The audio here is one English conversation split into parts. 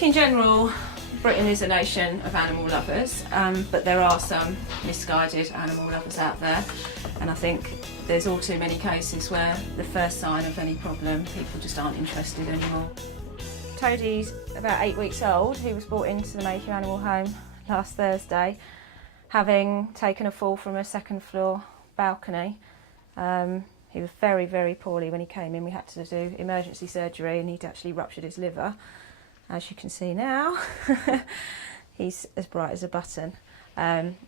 think in general Britain is a nation of animal lovers, but there are some misguided animal lovers out there, and I think there's all too many cases where the first sign of any problem, people just aren't interested anymore. Toadie's about 8 weeks old. He was brought into the Mayhew Animal Home last Thursday, having taken a fall from a second floor balcony. He was very, very poorly when he came in. We had to do emergency surgery and he'd actually ruptured his liver. As you can see now, he's as bright as a button.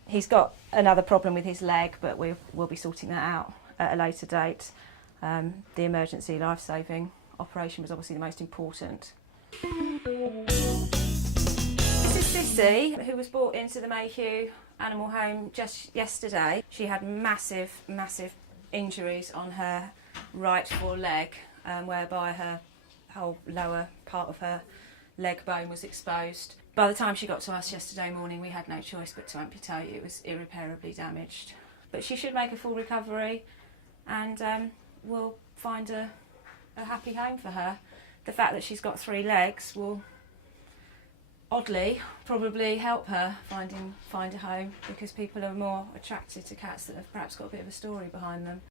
He's got another problem with his leg, but we'll be sorting that out at a later date. The emergency life-saving operation was obviously the most important. This is Sissy, who was brought into the Mayhew Animal Home just yesterday. She had massive, massive injuries on her right foreleg, whereby her whole lower part of her leg bone was exposed. By the time she got to us yesterday morning, we had no choice but to amputate. It was irreparably damaged. But she should make a full recovery, and we'll find a happy home for her. The fact that she's got 3 legs will, oddly, probably help her find a home, because people are more attracted to cats that have perhaps got a bit of a story behind them.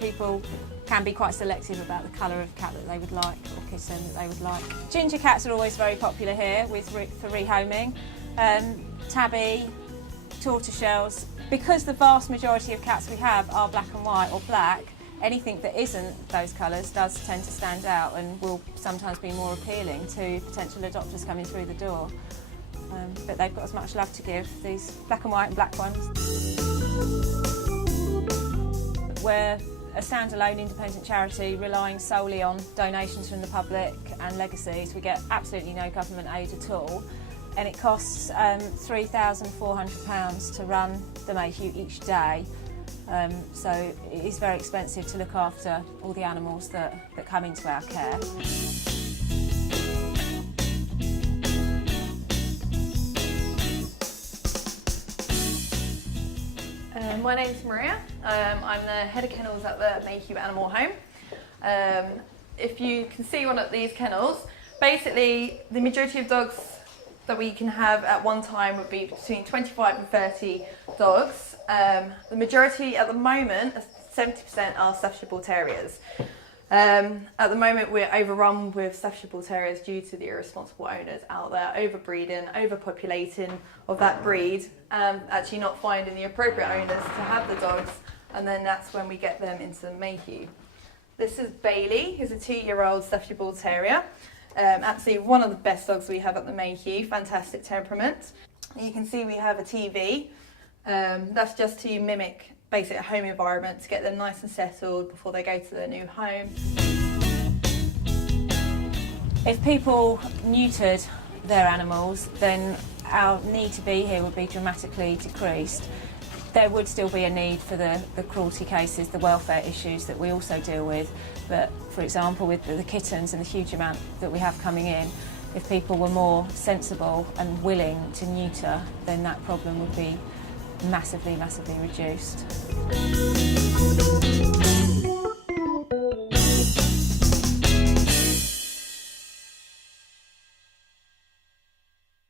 People can be quite selective about the colour of cat that they would like, or kitten that they would like. Ginger cats are always very popular here for rehoming. Tabby, tortoiseshells. Because the vast majority of cats we have are black and white or black, anything that isn't those colours does tend to stand out and will sometimes be more appealing to potential adopters coming through the door. But they've got as much love to give, these black and white and black ones. We're a standalone independent charity relying solely on donations from the public and legacies. We get absolutely no government aid at all, and it costs £3,400 to run the Mayhew each day. So it is very expensive to look after all the animals that come into our care. My name's Maria. I'm the head of kennels at the Mayhew Animal Home. If you can see one of these kennels, basically the majority of dogs that we can have at one time would be between 25 and 30 dogs. The majority at the moment, 70%, are Staffordshire Bull Terriers. At the moment we're overrun with Staffordshire Bull Terriers due to the irresponsible owners out there overbreeding, overpopulating of that breed, actually not finding the appropriate owners to have the dogs, and then that's when we get them into the Mayhew. This is Bailey, who's a 2-year-old Staffordshire Bull Terrier. Absolutely one of the best dogs we have at the Mayhew, fantastic temperament. You can see we have a TV. That's just to mimic basic home environment to get them nice and settled before they go to their new home. If people neutered their animals, then our need to be here would be dramatically decreased. There would still be a need for the cruelty cases, the welfare issues that we also deal with, but for example with the kittens and the huge amount that we have coming in, if people were more sensible and willing to neuter, then that problem would be massively, massively reduced.